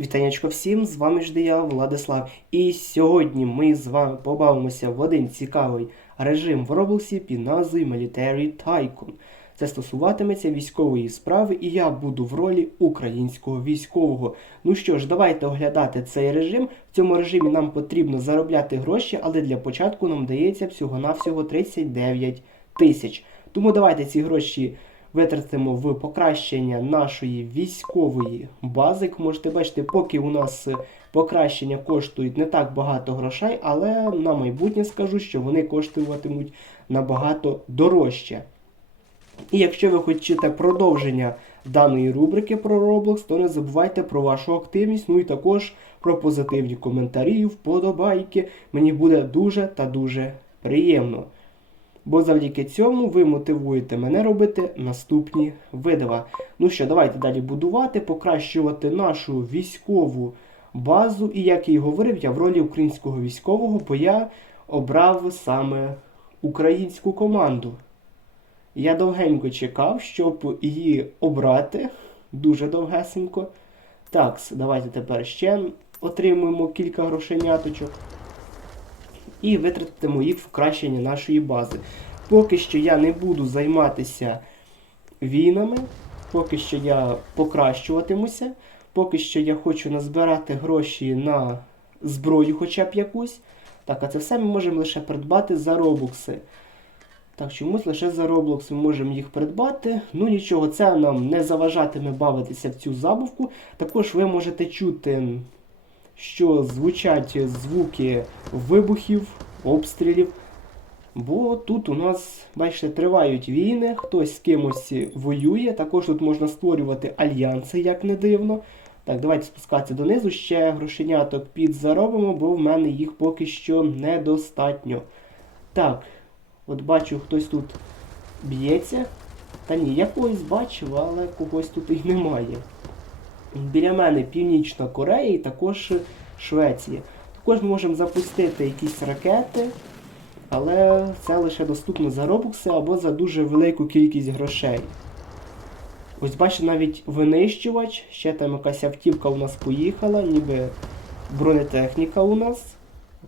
Вітанечко всім, з вами ж я, Владислав. І сьогодні ми з вами побавимося в один цікавий режим в Роблоксі під назвою Military Tycoon. Це стосуватиметься військової справи, і я буду в ролі українського військового. Ну що ж, давайте оглядати цей режим. В цьому режимі нам потрібно заробляти гроші, але для початку нам дається всього-навсього 39 тисяч. Тому давайте ці гроші витратимо в покращення нашої військової бази. Як можете бачити, поки у нас покращення коштують не так багато грошей, але на майбутнє скажу, що вони коштуватимуть набагато дорожче. І якщо ви хочете продовження даної рубрики про Roblox, то не забувайте про вашу активність, ну і також про позитивні коментарі, вподобайки. Мені буде дуже та дуже приємно. Бо завдяки цьому ви мотивуєте мене робити наступні видива. Ну що, давайте далі будувати, покращувати нашу військову базу. І як і говорив, я в ролі українського військового, бо я обрав саме українську команду. Я довгенько чекав, щоб її обрати. Дуже довгесенько. Так, давайте тепер ще отримуємо кілька грошеняточок і витратимо їх в покращення нашої бази. Поки що я не буду займатися війнами, поки що я покращуватимуся, поки що я хочу назбирати гроші на зброю хоча б якусь. Так, а це все ми можемо лише придбати за робокси. Так, чомусь лише за Roblox ми можемо їх придбати. Ну нічого, це нам не заважатиме бавитися в цю забавку. Також ви можете чути що звучать звуки вибухів, обстрілів. Бо тут у нас, бачите, тривають війни, хтось з кимось воює. Також тут можна створювати альянси, як не дивно. Так, давайте спускатися донизу, ще грошеняток підзаробимо, бо в мене їх поки що недостатньо. Так, от бачу, хтось тут б'ється. Та ні, я когось бачив, але когось тут і немає. Біля мене Північна Корея і також Швеція. Також ми можемо запустити якісь ракети, але це лише доступно за робокси або за дуже велику кількість грошей. Ось бачите, навіть винищувач, ще там якась автівка у нас поїхала, ніби бронетехніка у нас.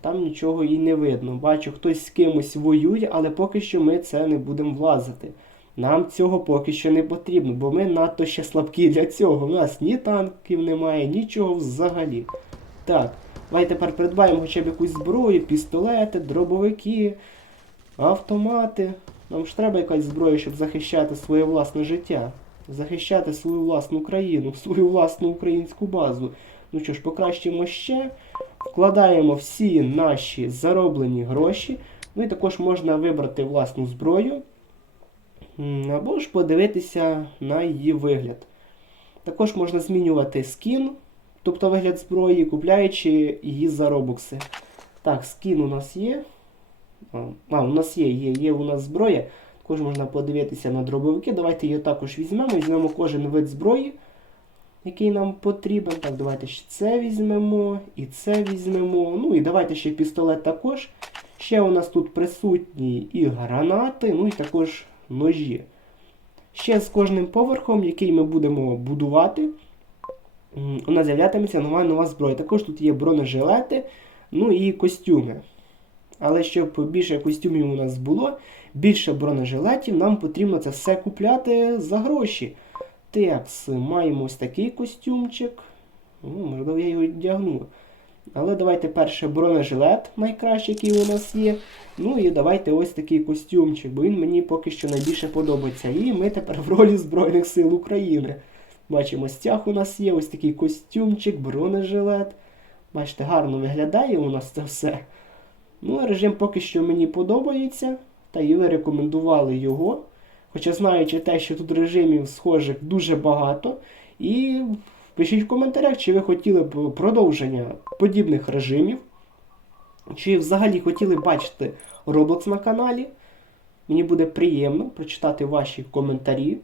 Там нічого і не видно. Бачу, хтось з кимось воює, але поки що ми це не будемо влазити. Нам цього поки що не потрібно, бо ми надто ще слабкі для цього. У нас ні танків немає, нічого взагалі. Так, давайте тепер придбаємо хоча б якусь зброю, пістолети, дробовики, автомати. Нам ж треба якась зброя, щоб захищати своє власне життя, захищати свою власну країну, свою власну українську базу. Ну що ж, покращимо ще, вкладаємо всі наші зароблені гроші. Ну і також можна вибрати власну зброю. Або ж подивитися на її вигляд. Також можна змінювати скін, тобто вигляд зброї, купляючи її за робокси. Так, скін у нас є. А, у нас є, є, є у нас зброя. Також можна подивитися на дробовики. Давайте її також візьмемо. Візьмемо кожен вид зброї, який нам потрібен. Так, давайте ще це візьмемо і це візьмемо. Ну і давайте ще пістолет також. Ще у нас тут присутні і гранати, ну і також ножі. Ще з кожним поверхом, який ми будемо будувати, у нас з'являтиметься нова нова зброя. Також тут є бронежилети, ну і костюми. Але щоб більше костюмів у нас було, більше бронежилетів, нам потрібно це все купляти за гроші. Текс, маємо ось такий костюмчик. Ну, Можливо, я його одягну. Але давайте перше бронежилет, найкращий, який у нас є. Ну і давайте ось такий костюмчик, бо він мені поки що найбільше подобається. І ми тепер в ролі Збройних сил України. Бачимо, стяг у нас є, ось такий костюмчик, бронежилет. Бачите, гарно виглядає у нас це все. Ну, режим поки що мені подобається. Та і ви рекомендували його. Хоча знаючи те, що тут режимів схожих дуже багато. І Пишіть в коментарях, чи ви хотіли б продовження подібних режимів, чи взагалі хотіли бачити Roblox на каналі. Мені буде приємно прочитати ваші коментарі,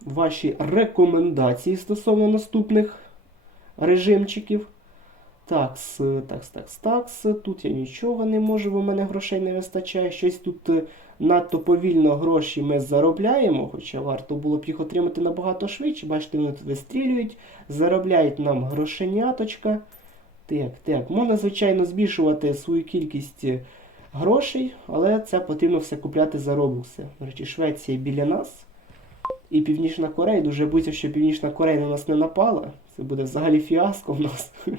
ваші рекомендації стосовно наступних режимчиків. Такс, такс, такс, такс. Тут я нічого не можу, бо в мене грошей не вистачає. Щось тут е, надто повільно гроші ми заробляємо, хоча варто було б їх отримати набагато швидше. Бачите, вони тут вистрілюють, заробляють нам грошеняточка. Так, так, можна, звичайно, збільшувати свою кількість е, грошей, але це потрібно все купляти за робокси. До речі, Швеція біля нас. І Північна Корея. Дуже боюся, що Північна Корея на нас не напала. Це буде взагалі фіаско в нас.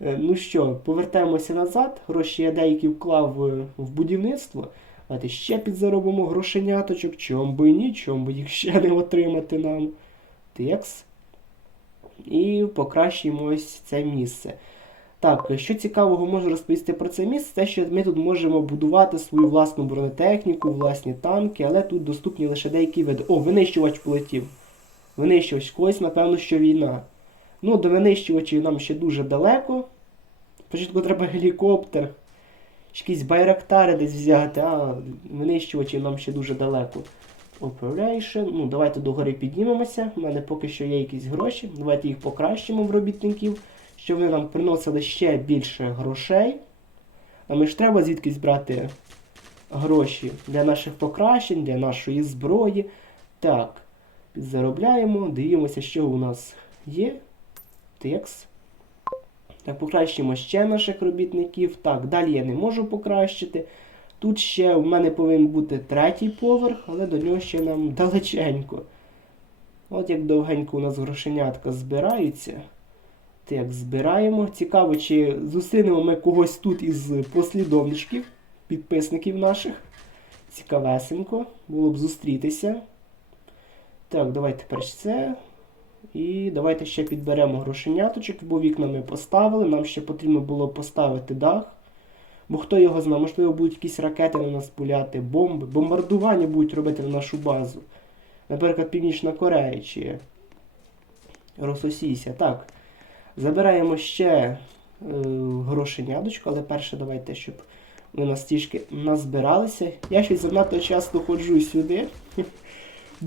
Е, Ну що, повертаємося назад. Гроші я деякі вклав е, в будівництво. Давайте ще підзаробимо грошеняточок, чом би ні, чом би їх ще не отримати нам. Текс. І покращуємо ось це місце. Так, що цікавого можу розповісти про це місце, те, що ми тут можемо будувати свою власну бронетехніку, власні танки, але тут доступні лише деякі види. О, винищувач полетів. Винищувач когось, напевно, що війна. Ну, до винищувачів нам ще дуже далеко. Спочатку треба гелікоптер, якісь байрактари десь взяти, а винищувачів нам ще дуже далеко. Operation. Ну, давайте догори піднімемося. У мене поки що є якісь гроші. Давайте їх покращимо в робітників, щоб вони нам приносили ще більше грошей. А ми ж треба звідкись брати гроші для наших покращень, для нашої зброї. Так, підзаробляємо, дивимося, що у нас є. Текс. Так, покращимо ще наших робітників. Так, далі я не можу покращити. Тут ще в мене повинен бути третій поверх, але до нього ще нам далеченько. От як довгенько у нас грошенятка збираються. Так, збираємо. Цікаво, чи зустрінемо ми когось тут із послідовничків, підписників наших. Цікавесенько. Було б зустрітися. Так, давайте тепер це. І давайте ще підберемо грошеняточок, бо вікна ми поставили. Нам ще потрібно було поставити дах. Бо хто його знає, можливо, будуть якісь ракети на нас пуляти, бомби, бомбардування будуть робити на нашу базу. Наприклад, Північна Корея чи Рососійся. Так. Забираємо ще е, грошеняточку, але перше давайте, щоб ми нас трішки назбиралися. Я щось занадто часто ходжу сюди,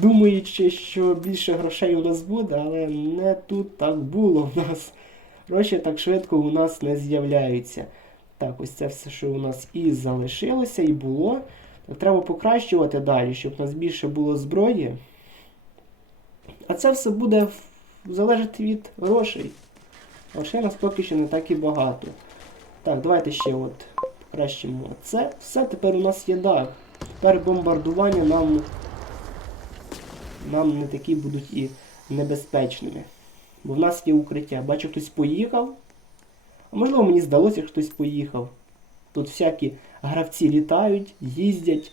думаючи, що більше грошей у нас буде, але не тут так було в нас. Гроші так швидко у нас не з'являються. Так, ось це все, що у нас і залишилося, і було. Треба покращувати далі, щоб у нас більше було зброї. А це все буде залежати від грошей. Грошей нас поки що не так і багато. Так, давайте ще от покращимо це. Все, тепер у нас є дах. Тепер бомбардування нам, нам не такі будуть і небезпечними. Бо в нас є укриття. Бачу, хтось поїхав. А можливо, мені здалося, що хтось поїхав. Тут всякі гравці літають, їздять,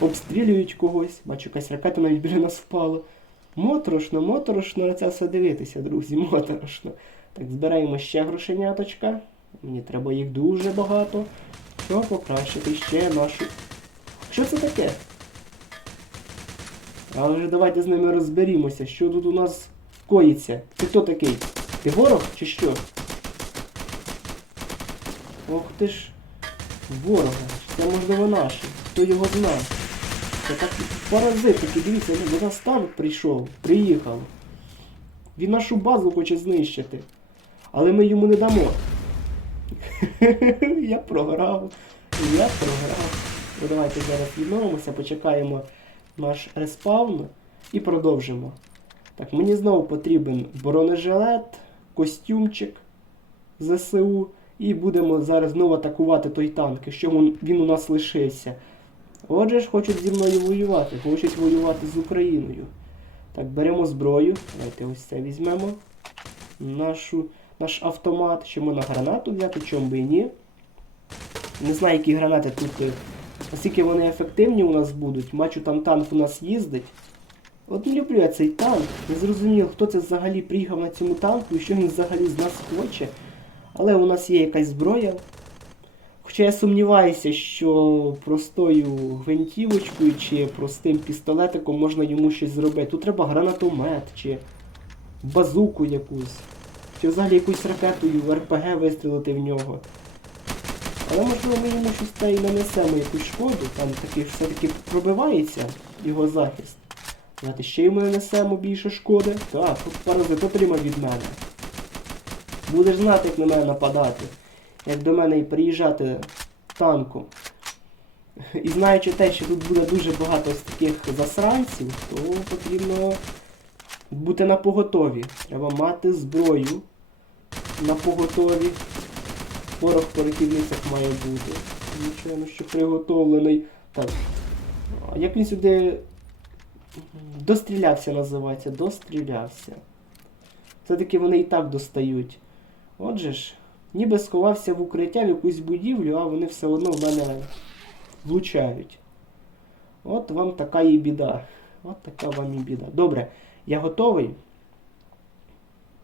обстрілюють когось. Бачу, якась ракета навіть біля нас впала. Моторошно, моторошно на це все дивитися, друзі, моторошно. Так, збираємо ще грошеняточка. Мені треба їх дуже багато. Щоб покращити ще нашу. Що це таке? А вже давайте з ними розберімося, що тут у нас коїться. Ти хто такий? Ти ворог чи що? Ох ти ж ворога. Це можливо наші. Хто його знає? Це так паразит такий, дивіться, до нас там прийшов, приїхав. Він нашу базу хоче знищити. Але ми йому не дамо. Я програв. Я програв. Ну, давайте зараз відновимося, почекаємо наш респаун і продовжимо. Так, мені знову потрібен бронежилет, костюмчик ЗСУ. І будемо зараз знову атакувати той танк, що він, у нас лишився. Отже ж хочуть зі мною воювати, хочуть воювати з Україною. Так, беремо зброю. Давайте ось це візьмемо. Нашу, наш автомат. Ще можна гранату взяти, чому би і ні. Не знаю, які гранати тут. Наскільки вони ефективні у нас будуть. Бачу, там танк у нас їздить. От не люблю я цей танк. Не зрозуміло, хто це взагалі приїхав на цьому танку і що він взагалі з нас хоче. Але у нас є якась зброя. Хоча я сумніваюся, що простою гвинтівочкою чи простим пістолетиком можна йому щось зробити. Тут треба гранатомет чи базуку якусь. Чи взагалі якусь ракетою в РПГ вистрілити в нього. Але можливо ми йому щось та й нанесемо якусь шкоду, там таки все-таки пробивається його захист. Давайте ще йому нанесемо більше шкоди. Так, тут паразит отримав від мене. Будеш знати, як на мене нападати. Як до мене і приїжджати танком. І знаючи те, що тут буде дуже багато ось таких засранців, то потрібно бути на поготові. Треба мати зброю на поготові. Порох по рахівницях має бути. Звичайно, що приготовлений. Так. А як він сюди дострілявся, називається, дострілявся. Все-таки вони і так достають. Отже ж, ніби сховався в укриття в якусь будівлю, а вони все одно в мене влучають. От вам така і біда. От така вам і біда. Добре, я готовий.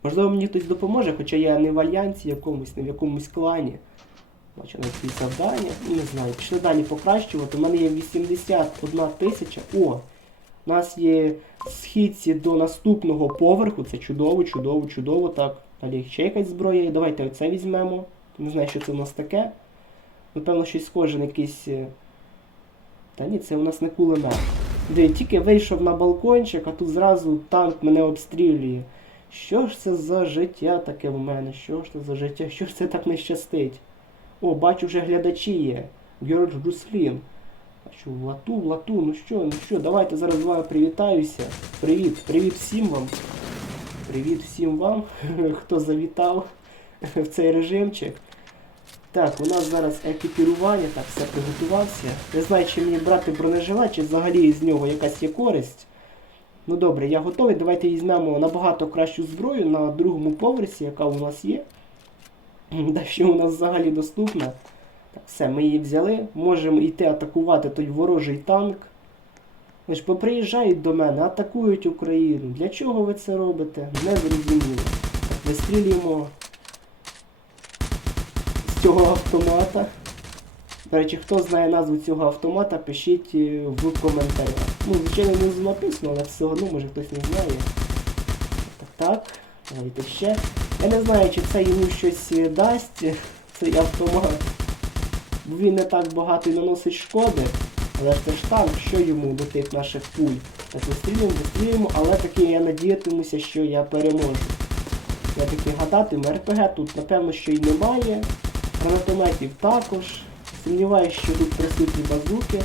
Можливо, мені хтось допоможе, хоча я не в альянсі якомусь, не в якомусь клані. Бачу на якісь завдання. Ну, Не знаю. Пішли далі покращувати. У мене є 81 тисяча. О! У нас є східці до наступного поверху. Це чудово, чудово, чудово. Так. Далі ще якась зброя. Давайте оце візьмемо. Не знаю, що це у нас таке. Напевно, щось схоже на якийсь. е, Та ні, це у нас не кулемет. Де тільки вийшов на балкончик, а тут зразу танк мене обстрілює. Що ж це за життя таке в мене? Що ж це за життя? Що ж це так не щастить? О, бачу, вже глядачі є. Геордж Руслін. Бачу, Лату, Лату, ну що, ну що, давайте зараз з вами привітаюся. Привіт, привіт всім вам. Привіт всім вам, хто завітав в цей режимчик. Так, у нас зараз екіпірування, так, все приготувався. Не знаю, чи мені брати бронежилет, чи взагалі з нього якась є користь. Ну добре, я готовий. Давайте візьмемо набагато кращу зброю на другому поверсі, яка у нас є. Да, що у нас взагалі доступна. Так, все, ми її взяли. Можемо йти атакувати той ворожий танк. Ви ж поприїжджають до мене, атакують Україну. Для чого ви це робите? Не зрозуміло. Вистрілюємо з цього автомата. До речі, хто знає назву цього автомата, пишіть е, в коментарях. Ну, звичайно, не написано, але все одно, може хтось не знає. Так, так. Давайте ще. Я не знаю, чи це йому щось е, дасть, цей автомат. Бо він не так багато і наносить шкоди. Але це ж танк, що йому до тих наших пуль. Так, вистрілюємо, вистрілюємо, але таки я надіятимуся, що я переможу. Я таки гадатиму, РПГ тут, напевно, що й немає. Гранатометів також. Сумніваюся, що тут присутні базуки.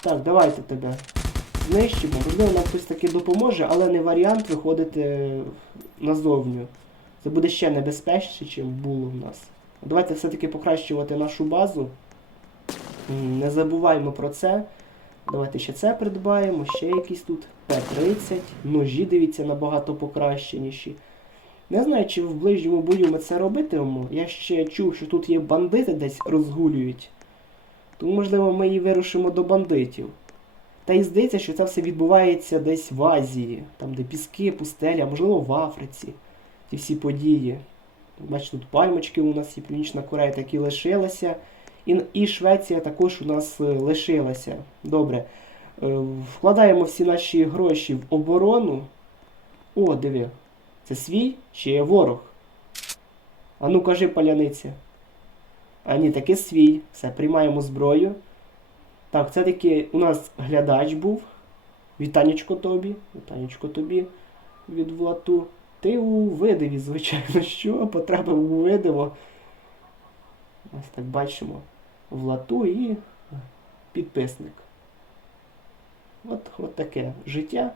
Так, давайте тебе знищимо. Можливо, нам хтось таки допоможе, але не варіант виходити назовню. Це буде ще небезпечніше, ніж було в нас. Давайте все-таки покращувати нашу базу. Не забуваємо про це. Давайте ще це придбаємо, ще якісь тут П-30. Ножі, дивіться, набагато покращеніші. Не знаю, чи в ближньому бою ми це робитимемо. Я ще чув, що тут є бандити десь розгулюють. Тому, можливо, ми і вирушимо до бандитів. Та й здається, що це все відбувається десь в Азії, там де піски, пустеля, можливо, в Африці. Ті всі події. Бачите, тут пальмочки у нас і Північна Корея такі лишилася. І, і Швеція також у нас е, лишилася. Добре. Е, Вкладаємо всі наші гроші в оборону. О, диви. Це свій чи є ворог? А ну кажи, паляниця. А ні, таки свій. Все, приймаємо зброю. Так, це таки у нас глядач був. Вітанечко тобі. Вітанечко тобі від Влату. Ти у видиві, звичайно, що потрапив у видиво. Ось так бачимо. Влату і підписник. От, от таке життя.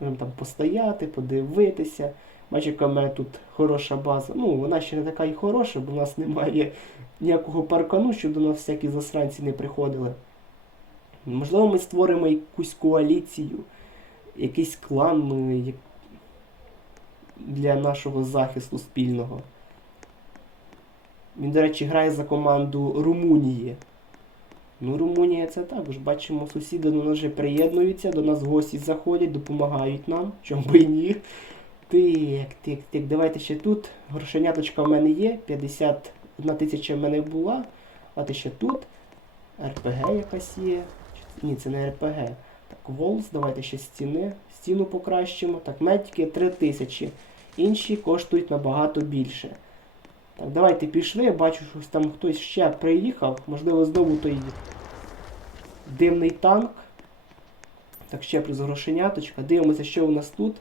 Можемо там постояти, подивитися. Бачу, яка в мене тут хороша база. Ну, вона ще не така і хороша, бо в нас немає ніякого паркану, щоб до нас всякі засранці не приходили. Можливо, ми створимо якусь коаліцію, якийсь клан ну, для нашого захисту спільного. Він, до речі, грає за команду Румунії. Ну, Румунія це також. Бачимо, сусіди до нас вже приєднуються, до нас гості заходять, допомагають нам, чому би і ні. Тик, тик, тик. Давайте ще тут. Грошеняточка в мене є. 51 тисяча в мене була. А ще тут. РПГ якась є. Ні, це не РПГ. Так, Волс, давайте ще стіни. Стіну покращимо. Так, медики 3 тисячі. Інші коштують набагато більше. Так, давайте пішли. Я бачу, що там хтось ще приїхав. Можливо, знову той димний танк. Так, ще плюс грошеняточка. Дивимося, що у нас тут.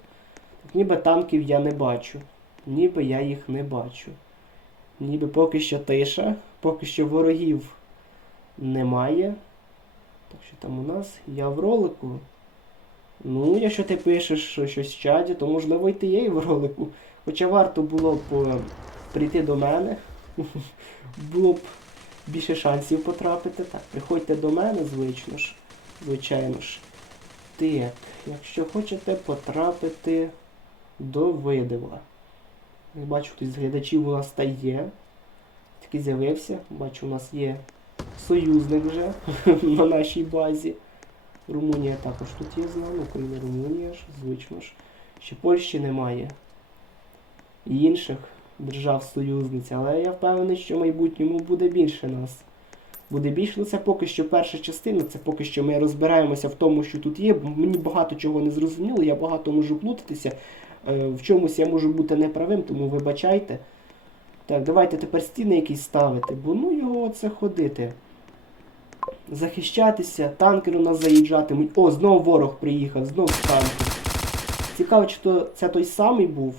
Ніби танків я не бачу. Ніби я їх не бачу. Ніби поки що тиша, поки що ворогів немає. Так що там у нас? Я в ролику. Ну, якщо ти пишеш що щось в чаді, то можливо і ти є і в ролику. Хоча варто було б е, прийти до мене. було б більше шансів потрапити. Так, приходьте до мене, звично ж. Звичайно ж. Так, якщо хочете потрапити до видива. Бачу, хтось з глядачів у нас та є. Такий з'явився. Бачу, у нас є союзник вже на нашій базі. Румунія також тут є з нами, Україна, Румунія ж, звично ж. Ще Польщі немає. І інших держав-союзниць, але я впевнений, що в майбутньому буде більше нас. Буде більше, ну це поки що перша частина, це поки що ми розбираємося в тому, що тут є. Мені багато чого не зрозуміло, я багато можу плутатися. Е, В чомусь я можу бути неправим, тому вибачайте. Так, давайте тепер стіни якісь ставити, бо ну його оце ходити. Захищатися, танкери у нас заїжджатимуть. О, знову ворог приїхав, знову з танком. Цікаво, чи то це той самий був.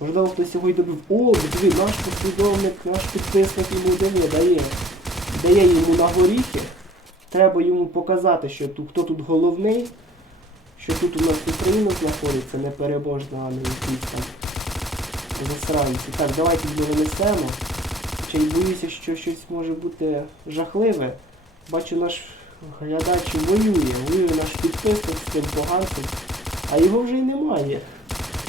Можливо, хтось його й добив. О, диви, наш послідовник, наш підписник йому диви, дає. Дає йому на горіхи. Треба йому показати, що тут, хто тут головний, що тут у нас Україна знаходиться, непереможна, не якісь там засранці. Так, давайте його несемо. Хоча й боюся, що щось може бути жахливе. Бачу, наш глядач воює, воює наш підписник з тим поганцем, а його вже й немає.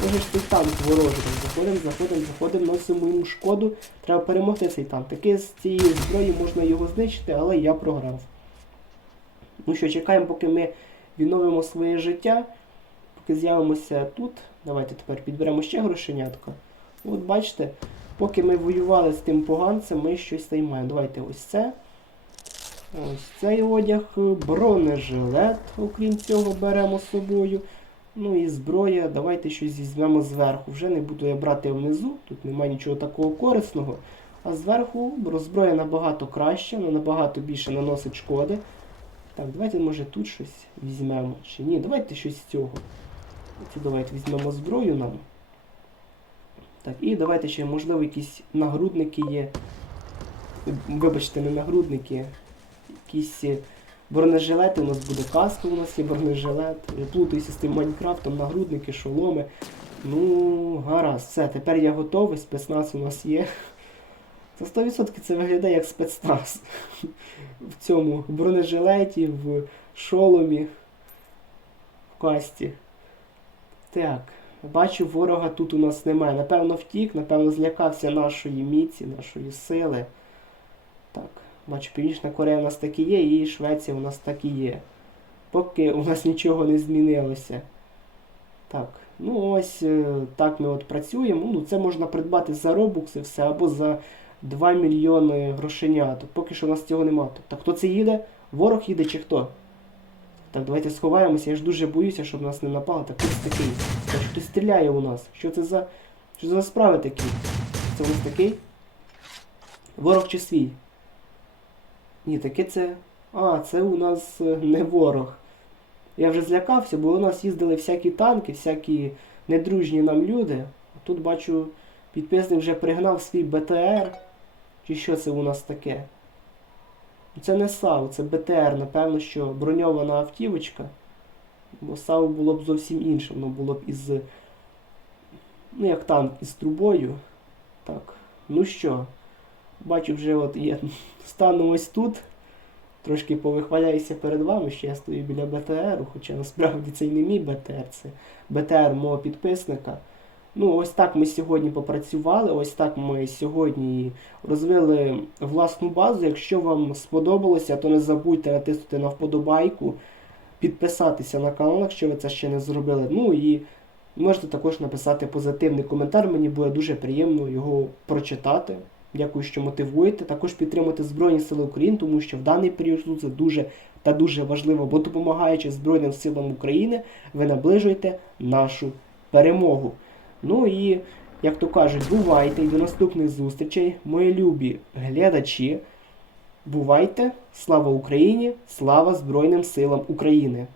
Може ж цей танк ворожий. Заходимо, заходимо, заходимо, носимо йому шкоду. Треба перемогти цей танк. Таки з цієї зброї можна його знищити, але я програв. Ну що, чекаємо, поки ми відновимо своє життя. Поки з'явимося тут. Давайте тепер підберемо ще грошенятка. От бачите, поки ми воювали з тим поганцем, ми щось займаємо. Давайте ось це. Ось цей одяг, бронежилет, окрім цього, беремо з собою. Ну і зброя, давайте щось візьмемо зверху. Вже не буду я брати внизу, тут немає нічого такого корисного. А зверху розброя набагато краще, вона набагато більше наносить шкоди. Так, давайте, може, тут щось візьмемо. Чи ні, давайте щось з цього. Оці давайте візьмемо зброю нам. Так, і давайте ще, можливо, якісь нагрудники є. Вибачте, не нагрудники. Якісь е, бронежилети, у нас буде каска, у нас є бронежилет. Я плутаюся з тим Майнкрафтом, нагрудники, шоломи. Ну, гаразд, все, тепер я готовий, спецназ у нас є. За 100% це виглядає як спецназ. В цьому бронежилеті, в шоломі, в касті. Так, бачу, ворога тут у нас немає. Напевно, втік, напевно, злякався нашої міці, нашої сили. Так, бачу, Північна Корея у нас так і є, і Швеція у нас так і є. Поки у нас нічого не змінилося. Так, ну ось е, так ми от працюємо. Ну, це можна придбати за робукси все або за 2 мільйони грошенят. Поки що у нас цього немає. Так хто це їде? Ворог їде чи хто? Так, давайте сховаємося. Я ж дуже боюся, щоб нас не напали. Так хтось такий. Так, хтось стріляє у нас. Що це за. Що це за справи такі? Це у нас такий? Ворог чи свій? Ні, таке це. А, це у нас е, не ворог. Я вже злякався, бо у нас їздили всякі танки, всякі недружні нам люди. Тут бачу, підписник вже пригнав свій БТР. Чи що це у нас таке? Це не САУ, це БТР, напевно, що броньована автівочка. Бо САУ було б зовсім іншим, воно було б із. Ну, як танк із трубою. Так, ну що, бачу вже от я стану ось тут. Трошки повихваляюся перед вами, що я стою біля БТРу, хоча насправді це і не мій БТР, це БТР мого підписника. Ну, ось так ми сьогодні попрацювали, ось так ми сьогодні розвили власну базу. Якщо вам сподобалося, то не забудьте натиснути на вподобайку, підписатися на канал, якщо ви це ще не зробили. Ну і можете також написати позитивний коментар, мені буде дуже приємно його прочитати. Дякую, що мотивуєте. Також підтримати Збройні Сили України, тому що в даний період це дуже та дуже важливо, бо допомагаючи Збройним силам України, ви наближуєте нашу перемогу. Ну і, як то кажуть, бувайте і до наступних зустрічей, мої любі глядачі. Бувайте! Слава Україні! Слава Збройним силам України!